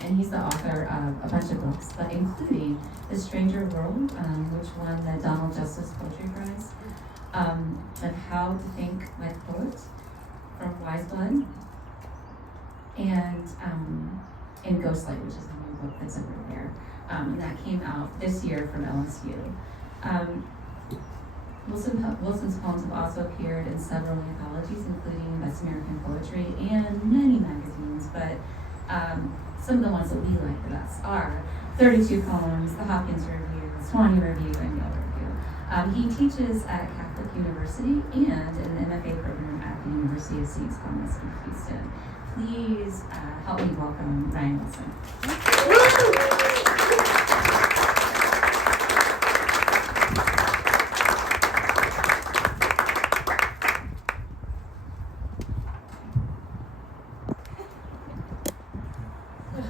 And he's the author of a bunch of books, but including The Stranger World, which won the Donald Justice Poetry Prize, and How to Think Like a Poet from Wiseblood, and In Ghostlight, which is the new book that's over there. And that came out this year from LSU. Wilson's poems have also appeared in several anthologies, including Best American Poetry and many magazines, but some of the ones that we like the best are 32 Poems, the Hopkins Review, Sewanee Review, and Yale Review. He teaches at Catholic University and in the M.F.A. program at the University of St. Thomas in Houston. Please help me welcome Ryan Wilson.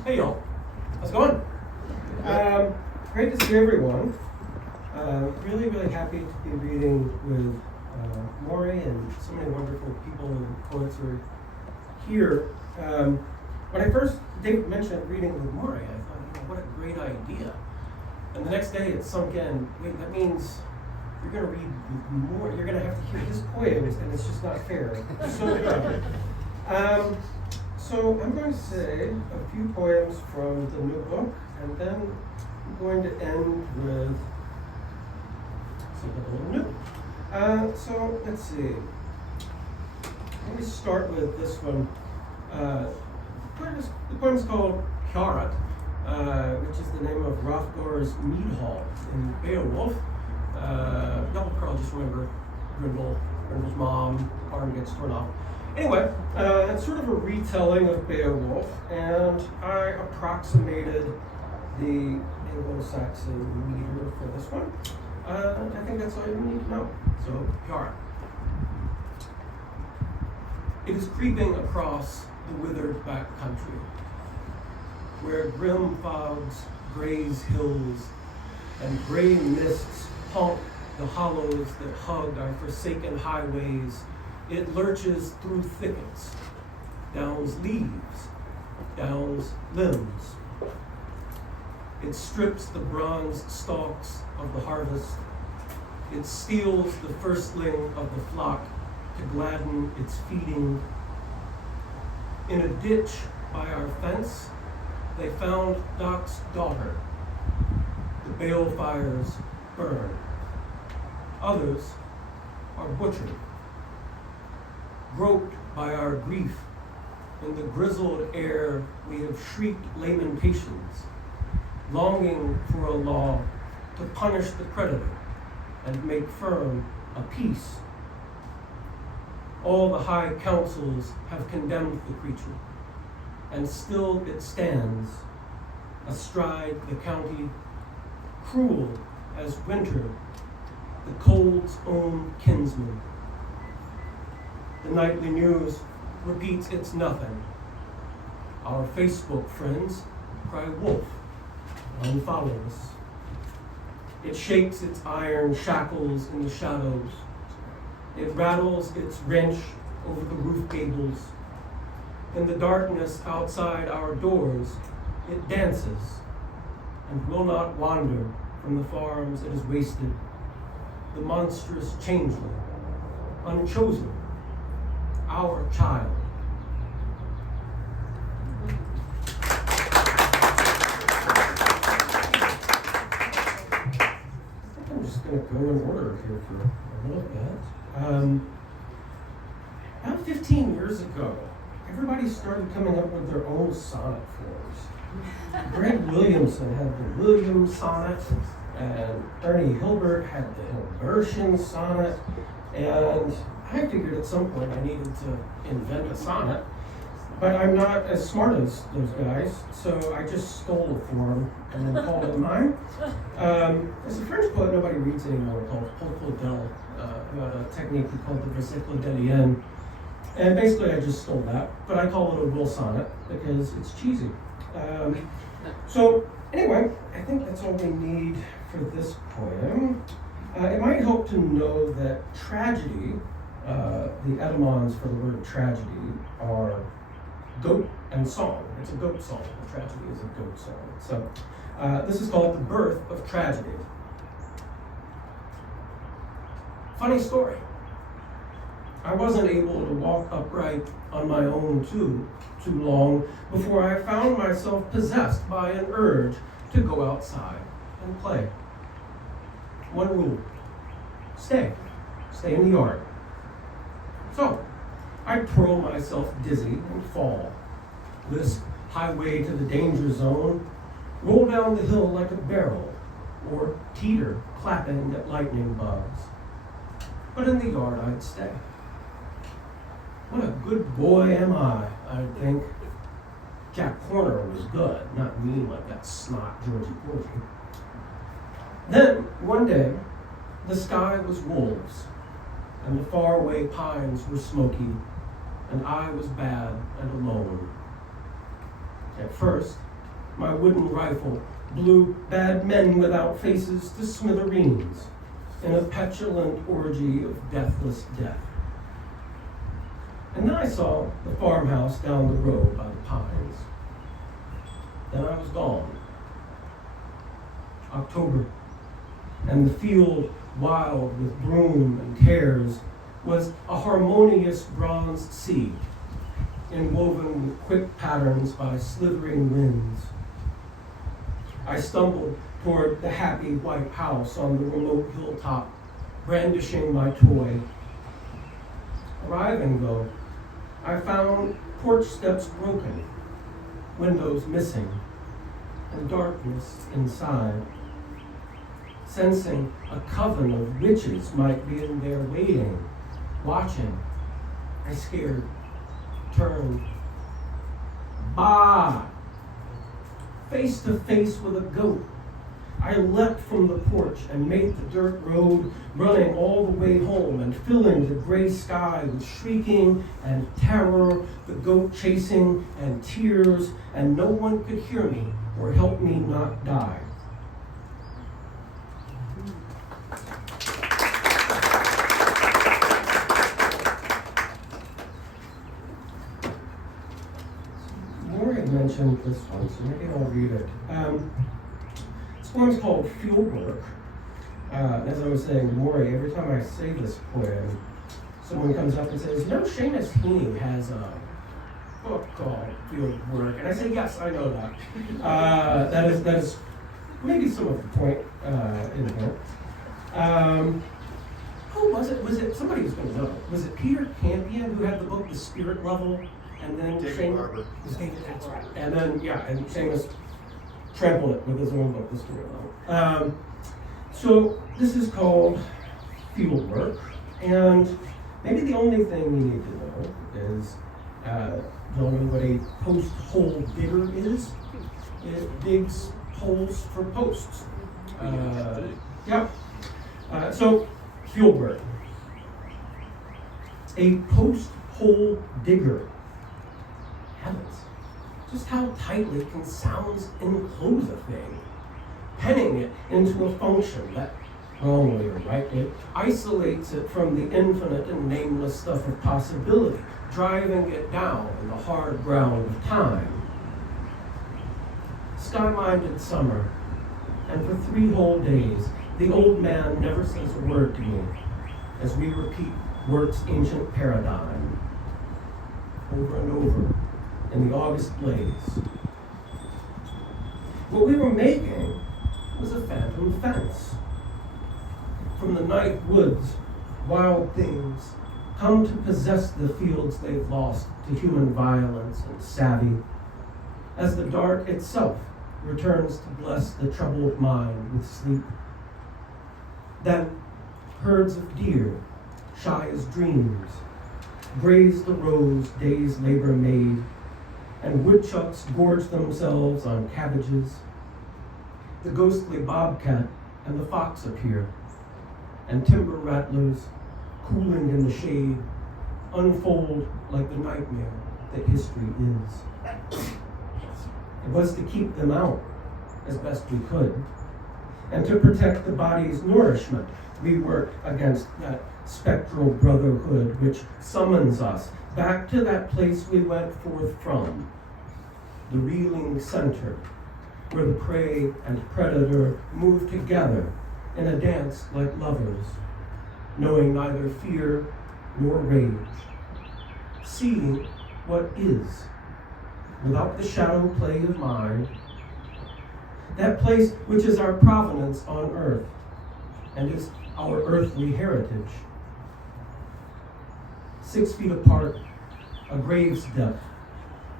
Hey y'all, how's it going? Great to see everyone. Really, really happy to be reading with Maury and so many wonderful people and poets who are here. When I first, David mentioned reading with Maury, I thought, what a great idea. And the next day it sunk in, wait, that means you're going to read with Maury, you're going to have to hear his poems, and it's just not fair. So I'm going to say a few poems from the new book, and then I'm going to end with something a little new. So let's see. Let me start with this one. The poem's called Reichert, which is the name of Hrothgar's mead hall in Beowulf. Y'all probably just remember Grendel's mom, arm gets torn off. Anyway, it's sort of a retelling of Beowulf, and I approximated the Anglo-Saxon meter for this one. I think that's all you need to know. So, Reichert. It is creeping across the withered back country, where grim fogs graze hills and gray mists haunt the hollows that hug our forsaken highways. It lurches through thickets, downs leaves, downs limbs. It strips the bronze stalks of the harvest. It steals the firstling of the flock to gladden its feeding. In a ditch by our fence, they found Doc's daughter. The bale fires burn. Others are butchered. Groped by our grief, in the grizzled air we have shrieked lamentations, longing for a law to punish the predator and make firm a peace. All the high councils have condemned the creature, and still it stands astride the county, cruel as winter, the cold's own kinsman. The nightly news repeats its nothing. Our Facebook friends cry wolf, unfollow us. It shakes its iron shackles in the shadows. It rattles its wrench over the roof gables. In the darkness outside our doors, it dances and will not wander from the farms it has wasted. The monstrous changeling, unchosen, our child. I'm just going to go in order here for a little bit. About 15 years ago, everybody started coming up with their own sonnet forms. Greg Williamson had the Williams sonnet, and Ernie Hilbert had the Hilbertian sonnet, and I figured at some point I needed to invent a sonnet, but I'm not as smart as those guys, so I just stole a form and then called it mine. There's a French poet nobody reads anymore called Paul Claudel, who had a technique he called the versicle delien, and basically I just stole that, but I call it a Will sonnet because it's cheesy. So anyway, I think that's all we need for this poem. It might help to know that tragedy, the etymons for the word tragedy are Goat and Song. It's a goat song. A tragedy is a goat song. So this is called The Birth of Tragedy. Funny story. I wasn't able to walk upright on my own too long before I found myself possessed by an urge to go outside and play. One rule: stay in the yard. So I twirl myself dizzy and fall, this highway to the danger zone, roll down the hill like a barrel, or teeter clapping at lightning bugs. But in the yard I'd stay. What a good boy am I'd think. Jack Horner was good, not me like that snot Georgie Porgy. Then, one day, the sky was wolves, and the faraway pines were smoky, and I was bad and alone. At first, my wooden rifle blew bad men without faces to smithereens in a petulant orgy of deathless death. And then I saw the farmhouse down the road by the pines. Then I was gone. October, and the field wild with broom and tares was a harmonious bronze sea, inwoven with quick patterns by slithering winds. I stumbled toward the happy white house on the remote hilltop, brandishing my toy. Arriving, though, I found porch steps broken, windows missing, and darkness inside. Sensing a coven of witches might be in there waiting, watching, I scared, turned. Bah! Face to face with a goat, I leapt from the porch and made the dirt road, running all the way home and filling the gray sky with shrieking and terror, the goat chasing and tears, and no one could hear me or help me not die. Maury mentioned this one, so maybe I'll read it. This poem's called Fieldwork. As I was saying to Maury, every time I say this poem, someone comes up and says, you know, Seamus Heaney has a book called Fieldwork. And I say, yes, I know that. That is maybe some of the point in here. Who was it? Was it, somebody was going to know. Was it Peter Campion who had the book The Spirit Level? And then David Barber. That's right. And then, yeah, and Seamus trampled it with his own book, The Spirit Level. So this is called Fieldwork, and maybe the only thing you need to know is, know what a post-hole digger is. It digs holes for posts. So Fieldwork. A post-hole digger. Heavens, just how tightly can sounds enclose a thing? Penning it into a function that, wrongly or rightly, isolates it from the infinite and nameless stuff of possibility, driving it down in the hard ground of time. Sky-minded summer, and for 3 whole days, the old man never says a word to me as we repeat Wirt's ancient paradigm over and over in the August blaze. What we were making was a phantom fence. From the night woods, wild things come to possess the fields they've lost to human violence and savvy, as the dark itself returns to bless the troubled mind with sleep. Then herds of deer, shy as dreams, graze the rows day's labor made, and woodchucks gorge themselves on cabbages. The ghostly bobcat and the fox appear, and timber rattlers, cooling in the shade, unfold like the nightmare that history is. It was to keep them out as best we could, and to protect the body's nourishment, we worked against that spectral brotherhood which summons us back to that place we went forth from, the reeling center, where the prey and predator move together in a dance like lovers, knowing neither fear nor rage, seeing what is, without the shadow play of mind, that place which is our provenance on earth and is our earthly heritage. 6 feet apart, a grave's depth,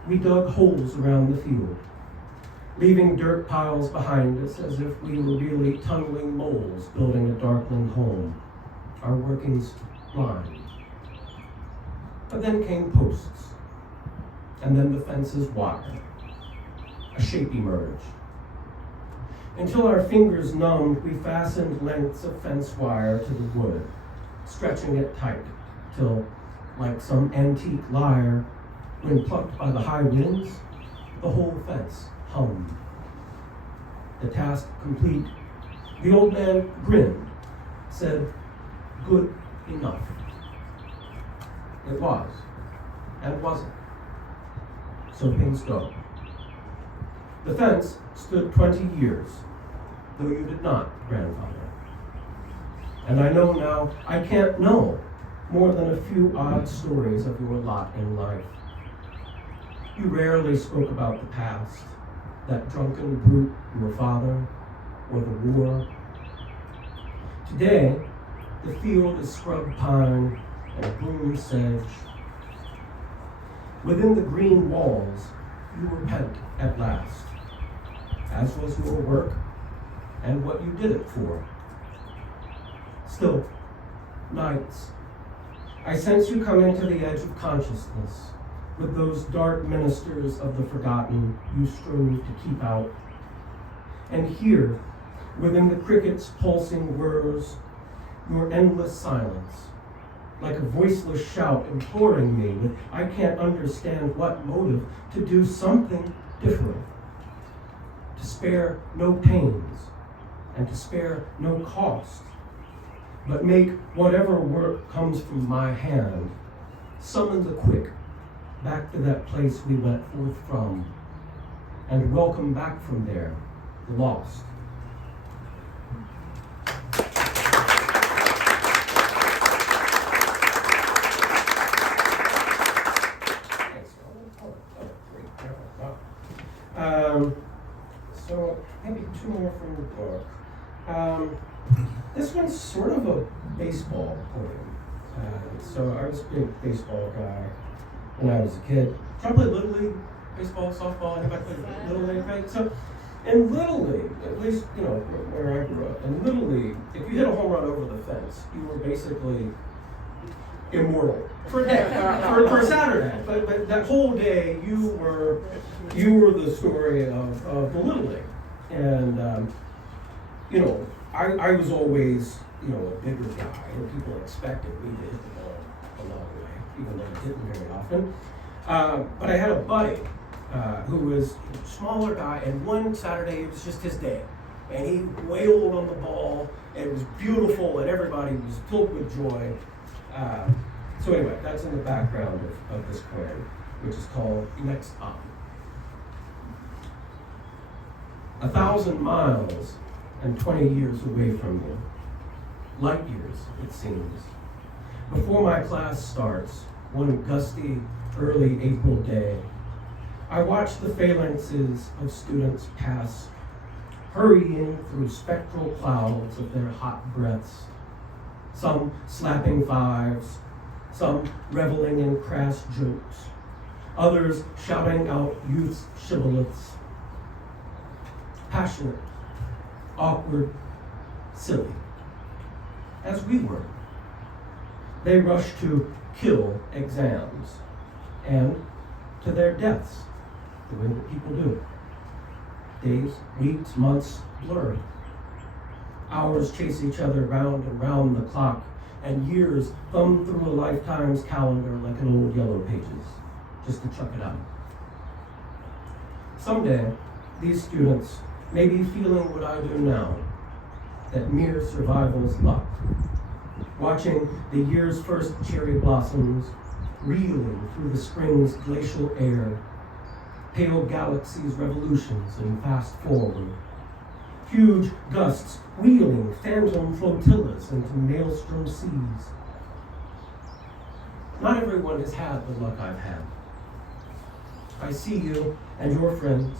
we dug holes around the field, leaving dirt piles behind us as if we were really tunneling moles building a darkling home, our workings blind. But then came posts, and then the fence's wire. A shape emerged. Until our fingers numbed, we fastened lengths of fence wire to the wood, stretching it tight, till, like some antique lyre, when plucked by the high winds, the whole fence hummed. The task complete, the old man grinned, said, "Good enough." It was, and wasn't. So things go. The fence stood 20 years, though you did not, grandfather. And I know now I can't know more than a few odd stories of your lot in life. You rarely spoke about the past, that drunken brute, your father, or the war. Today, the field is scrub pine and bloom sedge. Within the green walls, you were pent at last, as was your work and what you did it for. Still, nights, I sense you coming to the edge of consciousness with those dark ministers of the forgotten you strove to keep out. And here, within the cricket's pulsing whirs, your endless silence, like a voiceless shout imploring me with I can't understand what motive to do something different, to spare no pains and to spare no cost, but make whatever work comes from my hand, summon the quick back to that place we went forth from, and welcome back from there the lost. So maybe 2 more from the book. This one's sort of a baseball poem. So I was a big baseball guy when I was a kid. Probably Little League, baseball, softball, anybody played Little League, right? So in Little League, at least, you know, where I grew up, in Little League, if you hit a home run over the fence, you were basically immortal for Saturday. But that whole day, you were the story of the Little League. And, you know, I was always, you know, a bigger guy, and people expected me to hit the ball a long way, even though I didn't very often. But I had a buddy who was a smaller guy, and one Saturday it was just his day. And he wailed on the ball, and it was beautiful, and everybody was filled with joy. So anyway, that's in the background of this poem, which is called Next Up. 1,000 miles and 20 years away from you. Light years, it seems. Before my class starts, one gusty, early April day, I watch the phalanxes of students pass, hurrying through spectral clouds of their hot breaths, some slapping fives, some reveling in crass jokes, others shouting out youth's shibboleths. Passionate, awkward, silly, as we were. They rush to kill exams and to their deaths, the way that people do. Days, weeks, months blurry. Hours chase each other round and round the clock, and years thumb through a lifetime's calendar like an old Yellow Pages, just to chuck it out. Someday, these students may be feeling what I do now, that mere survival's luck, watching the year's first cherry blossoms reeling through the spring's glacial air, pale galaxies' revolutions and fast forward, huge gusts wheeling phantom flotillas into maelstrom seas. Not everyone has had the luck I've had. I see you and your friends,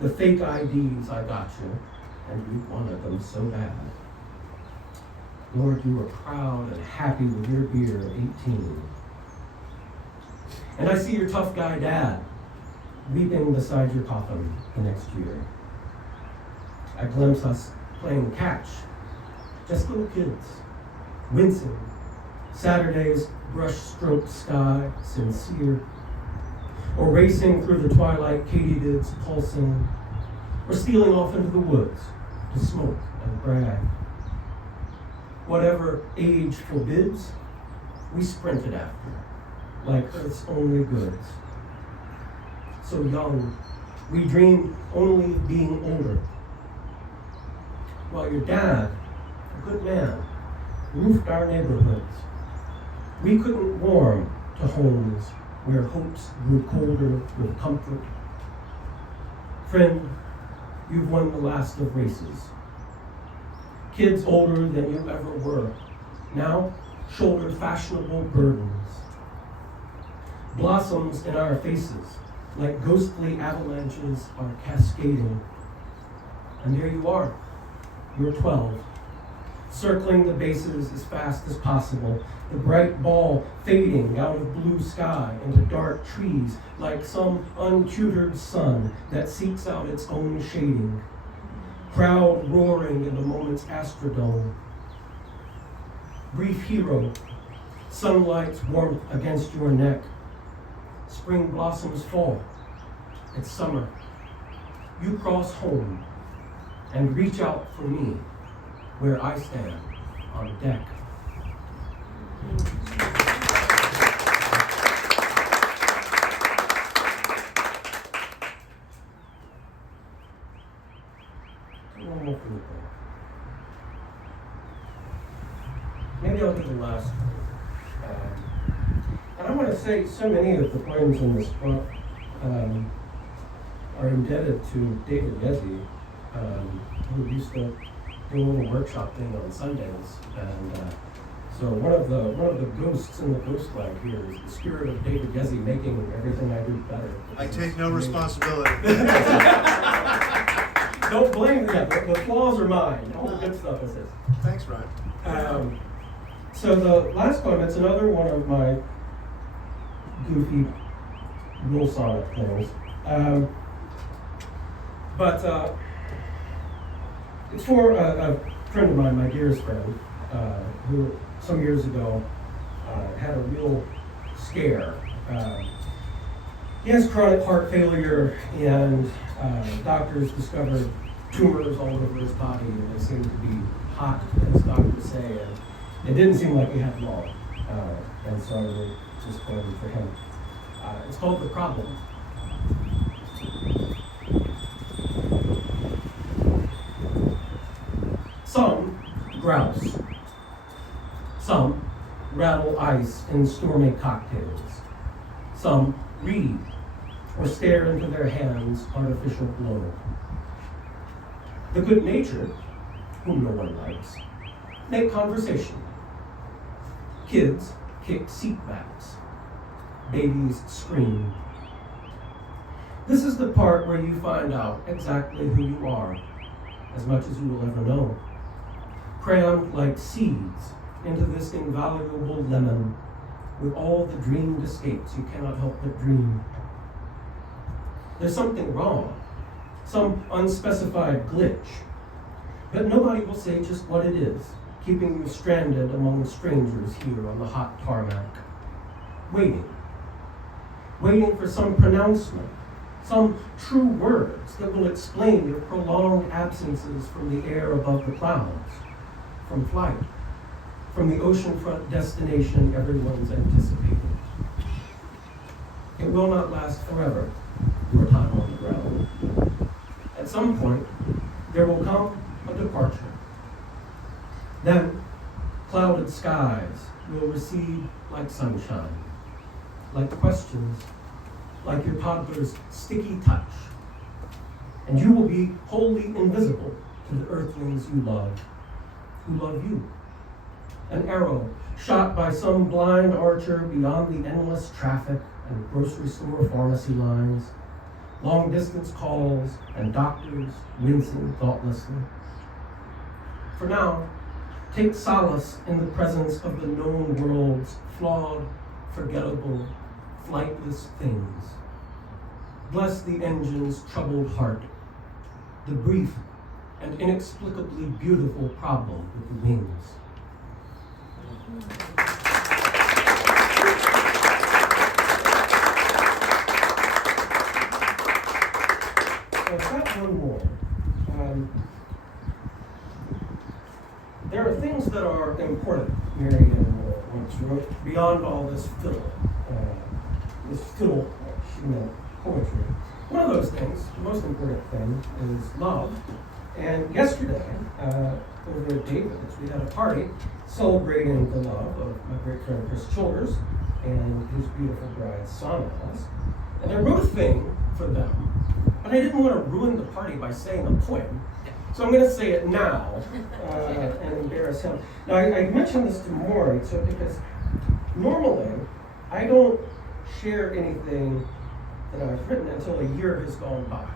the fake IDs I got you, and you wanted them so bad. Lord, you were proud and happy with your beer at 18. And I see your tough guy dad weeping beside your coffin the next year. I glimpse us playing catch, just little kids, wincing, Saturday's brush-stroked sky sincere, or racing through the twilight katydids pulsing, or stealing off into the woods to smoke and brag. Whatever age forbids, we sprinted after, like Earth's only goods. So young, we dreamed only of being older. While your dad, a good man, roofed our neighborhoods, we couldn't warm to homes where hopes grew colder with comfort. Friend, you've won the last of races. Kids older than you ever were, now shoulder fashionable burdens. Blossoms in our faces, like ghostly avalanches, are cascading. And there you are, you're 12, circling the bases as fast as possible, the bright ball fading out of blue sky into dark trees like some untutored sun that seeks out its own shading. Crowd roaring in the moment's astrodome. Brief hero, sunlight's warmth against your neck. Spring blossoms fall, it's summer. You cross home and reach out for me where I stand on deck. One more from the book. Maybe I'll do the last one. And I want to say so many of the poems in this book are indebted to David Yezzi, who used to do a little workshop thing on Sundays. And so one of the ghosts in the Ghostlight here is the spirit of David Yezzi making everything I do better. I take no responsibility. Don't blame me. The flaws are mine. All the good stuff is his. Thanks, Ryan. So the last poem, it's another one of my goofy real sonnet things. But it's for a friend of mine, my dearest friend, who some years ago had a real scare. He has chronic heart failure, and doctors discovered tumors all over his body, and they seemed to be hot, as doctors say, and it didn't seem like he had long. And so I wrote this poem for him. It's called The Problem. Some grouse. Some rattle ice in stormy cocktails. Some read or stare into their hands' artificial glow. The good-natured, whom no one likes, make conversation. Kids kick seat backs. Babies scream. This is the part where you find out exactly who you are, as much as you will ever know. Crammed like seeds into this invaluable lemon, with all the dreamed escapes you cannot help but dream. There's something wrong, some unspecified glitch, but nobody will say just what it is, keeping you stranded among strangers here on the hot tarmac, waiting for some pronouncement, some true words that will explain your prolonged absences from the air above the clouds, from flight, from the oceanfront destination everyone's anticipating. It will not last forever, your time on the ground. At some point, there will come a departure. Then, clouded skies will recede like sunshine. like questions, like your toddler's sticky touch. And you will be wholly invisible to the earthlings you love, who love you. An arrow shot by some blind archer beyond the endless traffic and grocery store pharmacy lines, long distance calls and doctors wincing thoughtlessly. For now, take solace in the presence of the known world's flawed, forgettable, flightless things. Bless the engine's troubled heart, the brief and inexplicably beautiful problem with the wings. So I've got one more. There are things that are important, Marianne once wrote, beyond all this fiddle, poetry. One of those things, the most important thing, is love. And yesterday, over at David's, we had a party celebrating the love of my great friend Chris Childers and his beautiful bride, Sonaz. And I wrote a thing for them, but I didn't want to ruin the party by saying a poem. So I'm going to say it now and embarrass him. Now, I mentioned this to Maury, because normally I don't share anything that I've written until a year has gone by,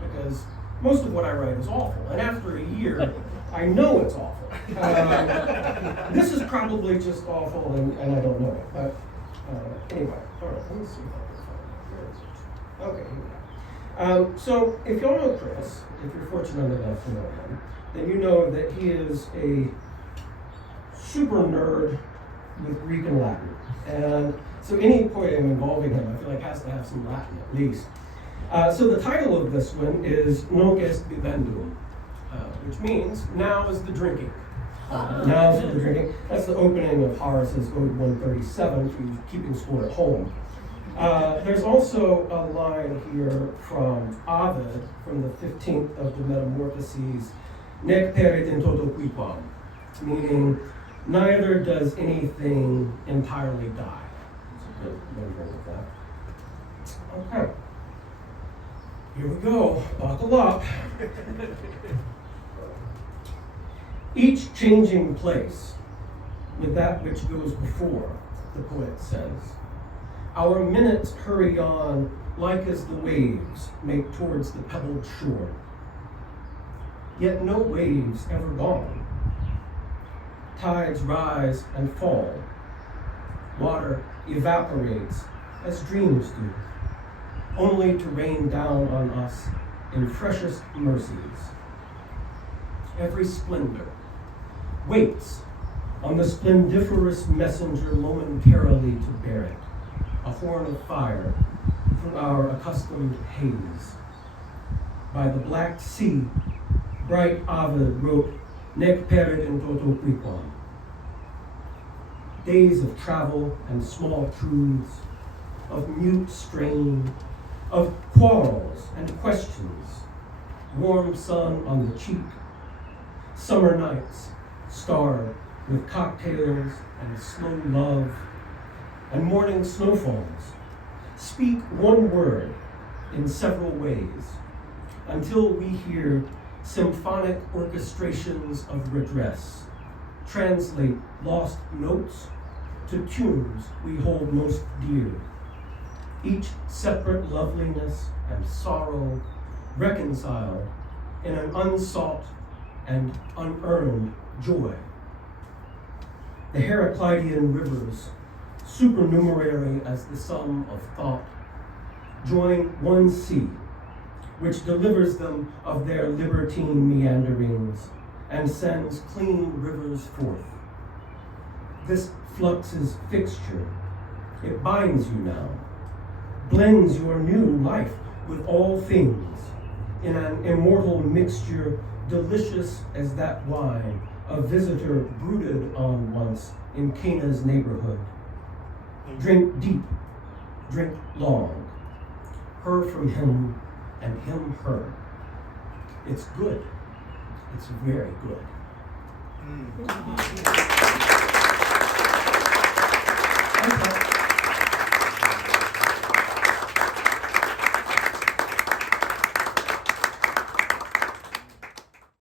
because most of what I write is awful, and after a year, I know it's awful. This is probably just awful, and I don't know it. But anyway, all right, let me see if I can find it. Where is it? Okay, here we go. So if y'all know Chris, if you're fortunate enough to know him, then you know that he is a super nerd with Greek and Latin. And so any poem involving him, I feel like has to have some Latin at least. So the title of this one is Nunc est bibendum, which means now is the drinking. Now is the drinking. That's the opening of Horace's Ode 137 for you keeping score at home. There's also a line here from Ovid, from the 15th of the Metamorphoses, nec perit in toto quiquam, meaning neither does anything entirely die. It's a good rendering of that. Okay. Here we go. Buckle up. Each changing place with that which goes before, the poet says. Our minutes hurry on like as the waves make towards the pebbled shore. Yet no waves ever gone. Tides rise and fall. Water evaporates as dreams do, only to rain down on us in freshest mercies. Every splendor waits on the splendiferous messenger momentarily to bear it, a horn of fire through our accustomed haze. By the black sea, bright Ovid wrote, nec perit in toto quiquam. Days of travel and small truths, of mute strain, of quarrels and questions, warm sun on the cheek, summer nights starred with cocktails and slow love, and morning snowfalls. Speak one word in several ways until we hear symphonic orchestrations of redress, translate lost notes to tunes we hold most dear. Each separate loveliness and sorrow reconciled in an unsought and unearned joy. The Heraclidean rivers, supernumerary as the sum of thought, join one sea, which delivers them of their libertine meanderings and sends clean rivers forth. This flux's fixture, it binds you now, blends your new life with all things in an immortal mixture delicious as that wine a visitor brooded on once in Cana's neighborhood. Drink deep, drink long, her from him and him her. It's good, it's very good. Okay.